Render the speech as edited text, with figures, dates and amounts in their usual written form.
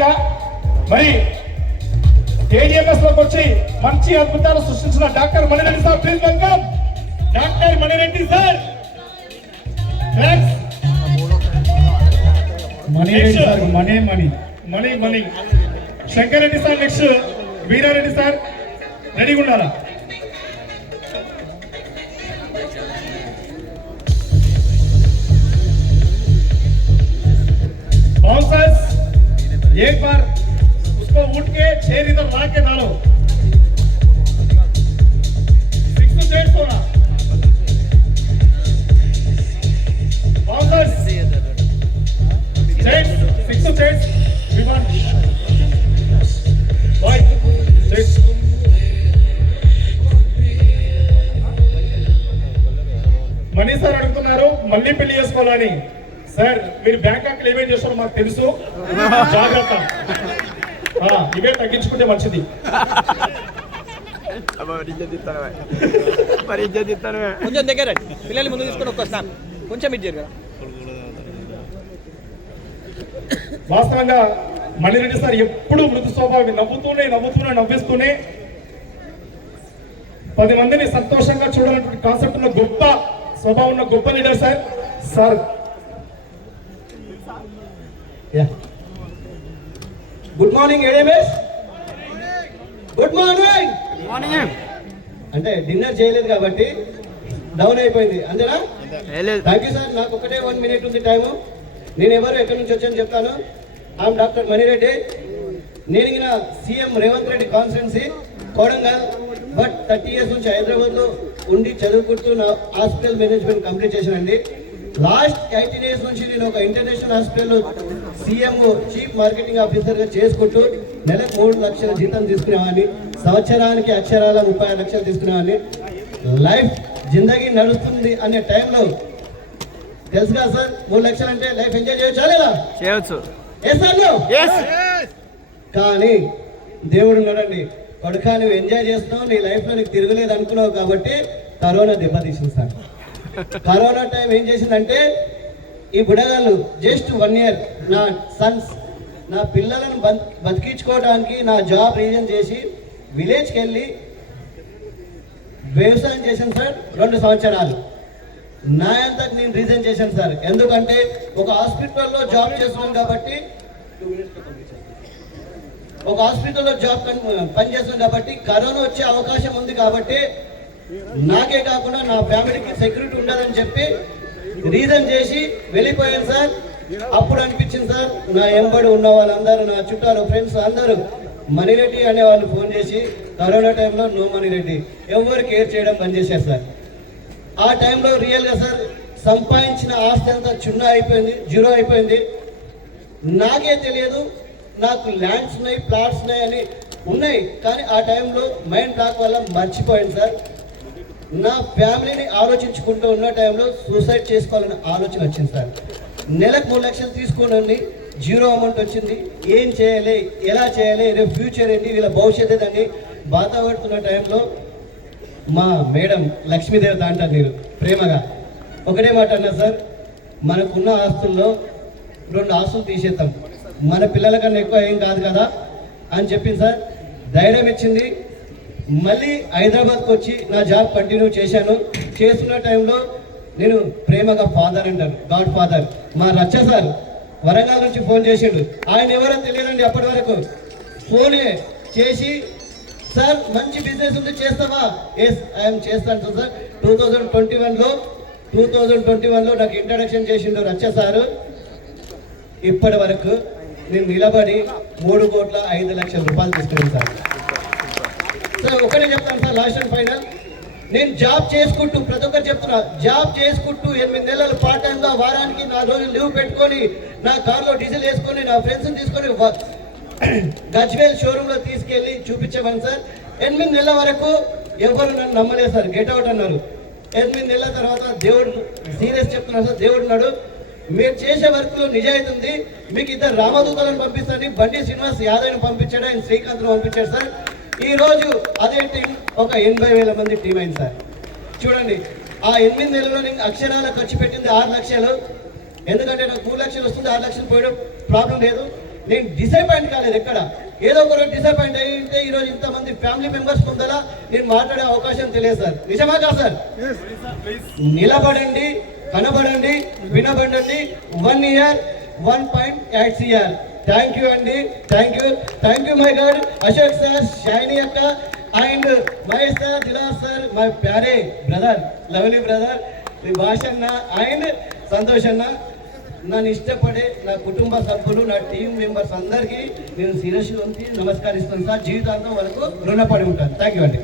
అతిథిగా మరి ఏడిఎంఎస్ లోకి వచ్చి మంచి అద్భుతాలు సృష్టించిన doctor Mani Reddy sir, please welcome doctor Mani Reddy sir. Mani Reddy sir money money money money. Shankar Reddy sir next. Veera Reddy sir రెడీగా ఉండాలా? बाउंसर्स एक बार उसको उठ के 6 इधर ला के डालो. 6 to 8 होना. बाउंसर्स 6 to 8 विमान बॉय 6. మనీ సార్ అడుగుతున్నారు మళ్ళీ పెళ్లి చేసుకోవాలని. సార్ మీరు బ్యాంకాక్ ఏమేం చేస్తారో మాకు తెలుసు, జాగ్రత్త. ఇవే తగ్గించుకుంటే మంచిది. కొంచెం దగ్గర పిల్లలు ముందు తీసుకొని వస్తాను, కొంచెం ఇచ్చారు కదా. వాస్తవంగా మణిరెడ్డి సార్ ఎప్పుడు మృదు స్వభావం, నవ్విస్తూనే 10 మందిని సంతోషంగా చూడాలన్నటువంటి కాన్సెప్ట్ ఉన్న గొప్ప స్వభావం ఉన్న గొప్ప లీడర్ సార్. గుడ్ మార్నింగ్ ఏడేమేస్. Good morning. అంటే డిన్నర్ చేయలేదు కాబట్టి డౌన్ అయిపోయింది అంతేనా? Thank you sir. నాకు ఒకటే 1 minute ఉంది టైము. నేను ఎవరు ఎక్కడి నుంచి వచ్చాను చెప్తాను. I'm doctor Mani Reddy. నేను CM Revanth Reddy constituency Kodangal. But 30 years నుంచి హైదరాబాద్లో ఉండి చదువుకుంటూ నా హాస్పిటల్ మేనేజ్మెంట్ కంప్లీట్ చేశానండి. లాస్ట్ 18 years నుంచి నేను ఒక ఇంటర్నేషనల్ హాస్పిటల్లో సీఎం చీఫ్ మార్కెటింగ్ ఆఫీసర్గా చేసుకుంటూ నెలకు 3 లక్షల జీతం తీసుకునేవాడిని. సంవత్సరానికి అక్షరాల 36 లక్షలు తీసుకునేవాడిని. లైఫ్ జిందగీ నడుస్తుంది అనే టైంలో తెలుసుగా సార్, 3 లక్షలు అంటే లైఫ్ ఎంజాయ్ చేయొచ్చు. కానీ దేవుడు ఉన్నాడండి. కొడుకా నువ్వు ఎంజాయ్ చేస్తున్నావు, నీ లైఫ్లో నీకు తిరగలేదు అనుకున్నావు కాబట్టి కరోనా దెబ్బతీసింది సార్. కరోనా టైం ఏం చేసిందంటే ఈ బుడగాళ్ళు జస్ట్ 1 year నా సన్స్, నా పిల్లలను బతికించుకోవడానికి నా జాబ్ రీజన్ చేసి విలేజ్కి వెళ్ళి వ్యవసాయం చేశాను సార్ 2 సంవత్సరాలు. నా అంతకు నేను రీజన్ చేశాను సార్. ఎందుకంటే ఒక హాస్పిటల్లో జాబ్ చేస్తున్నాను కాబట్టి, పనిచేస్తున్నాను కాబట్టి కరోనా వచ్చే అవకాశం ఉంది కాబట్టి నాకే కాకుండా నా ఫ్యామిలీకి సెక్యూరిటీ ఉండదని చెప్పి రీజన్ చేసి వెళ్ళిపోయాను సార్. అప్పుడు అనిపించింది సార్, నా ఎంబడి ఉన్న వాళ్ళందరూ, నా చుట్టాలు ఫ్రెండ్స్ అందరూ మణిరెడ్డి అనే వాళ్ళు ఫోన్ చేసి కరోనా టైంలో నో మణిరెడ్డి, ఎవరు కేర్ చేయడం బంద్ చేశారు సార్. ఆ టైంలో రియల్గా సార్ సంపాదించిన ఆస్తి అంతా జీరో అయిపోయింది. నాకే తెలియదు నాకు ల్యాండ్స్ ఉన్నాయి, ప్లాట్స్ ఉన్నాయి కానీ ఆ టైంలో మైండ్ బ్లాక్ వల్ల మర్చిపోయాను సార్. నా ఫ్యామిలీని ఆలోచించుకుంటూ ఉన్న టైంలో సూసైడ్ చేసుకోవాలని ఆలోచన వచ్చింది సార్. నెలకు 3 లక్షలు తీసుకొని జీరో అమౌంట్ వచ్చింది. ఏం చేయాలి, ఎలా చేయాలి, రేపు ఫ్యూచర్ ఏంటి, వీళ్ళ భవిష్యత్ ఏదని బాధపడుతున్న టైంలో మా మేడం లక్ష్మీదేవత అంటారు మీరు ప్రేమగా ఒకటే మాట అన్నారు సార్, మనకున్న ఆస్తుల్లో 2 ఆస్తులు తీసేద్దాం, మన పిల్లల కన్నా ఎక్కువ ఏం కాదు కదా అని చెప్పింది సార్. ధైర్యం ఇచ్చింది. మళ్ళీ హైదరాబాద్కి వచ్చి నా జాబ్ కంటిన్యూ చేశాను. చేస్తున్న టైంలో నేను ప్రేమగా ఫాదర్ అంటాను, గాడ్ ఫాదర్. మా రచ్చ సార్ వరంగల్ నుంచి ఫోన్ చేసిండు. ఆయన ఎవరో తెలియదండి అప్పటి వరకు. ఫోనే చేసి సార్ మంచి బిజినెస్ ఉంది చేస్తావా? ఎస్ ఐఎమ్ చేస్తాను సార్. 2021లో నాకు ఇంట్రడక్షన్ చేసిండు రచ్చ సారు. ఇప్పటి వరకు నేను నిలబడి 3,05,00,000 రూపాయలు తీసుకున్నాను సార్. సార్ ఒకటే చెప్తాను సార్, లాస్ట్ అండ్ ఫైనల్, నేను జాబ్ చేసుకుంటూ ప్రతి ఒక్కరు చెప్తున్నా, జాబ్ చేసుకుంటూ 8 నెలలు పార్ట్ టైంగా వారానికి 4 రోజులు లీవ్ పెట్టుకొని నా కార్లో డీజిల్ వేసుకొని నా ఫ్రెండ్స్ని తీసుకొని గజ్వేల్ షోరూంలో తీసుకెళ్ళి చూపించామని సార్. 8 నెలల వరకు ఎవరు నన్ను నమ్మలేదు సార్, గెట్ అవుట్ అన్నారు. 8 నెలల తర్వాత దేవుడు, సీరియస్ చెప్తున్నారు సార్, దేవుడు ఉన్నాడు. మీరు చేసే వర్క్లో నిజాయితీ ఉంది, మీకు 2 రామదూతలను పంపిస్తాను. బండి శ్రీనివాస్ యాదవ్ని పంపించాడు, ఆయన శ్రీకాంత్ను పంపించాడు సార్. ఈరోజు అదే టీం ఒక 80,000 మంది టీం అయింది సార్. చూడండి, ఆ 8 నెలల్లో నేను అక్షరాల ఖర్చు పెట్టింది 6 లక్షలు. ఎందుకంటే నాకు 3 లక్షలు వస్తుంది, 6 లక్షలు పోయడం ప్రాబ్లం లేదు. నేను డిసప్పాయింట్ కాలేదు ఎక్కడ. ఏదో ఒక రోజు డిసప్పాయింట్ అయితే ఈరోజు ఇంతమంది ఫ్యామిలీ మెంబర్స్ ముందర నేను మాట్లాడే అవకాశం తెలియదు సార్. నిజమా కాదు సార్? నిలబడండి, కనబడండి, వినబడండి. 1 year 1.8 CR. థ్యాంక్ యూ అండి, thank you my god. Ashok sir, Shiny అక్క అండ్ మహేష్ సార్, దిలాస్ సార్, మై ప్యారే బ్రదర్, లవ్లీ బ్రదర్, మీ భాష అన్న అండ్ సంతోష్ అన్న. నన్ను ఇష్టపడే నా కుటుంబ సభ్యులు, నా టీం మెంబర్స్ అందరికీ నేను శిరస్సు ఉంచి నమస్కరిస్తాను సార్. జీవితాంతం వరకు రుణపడి ఉంటాను. థ్యాంక్ యూ అండి.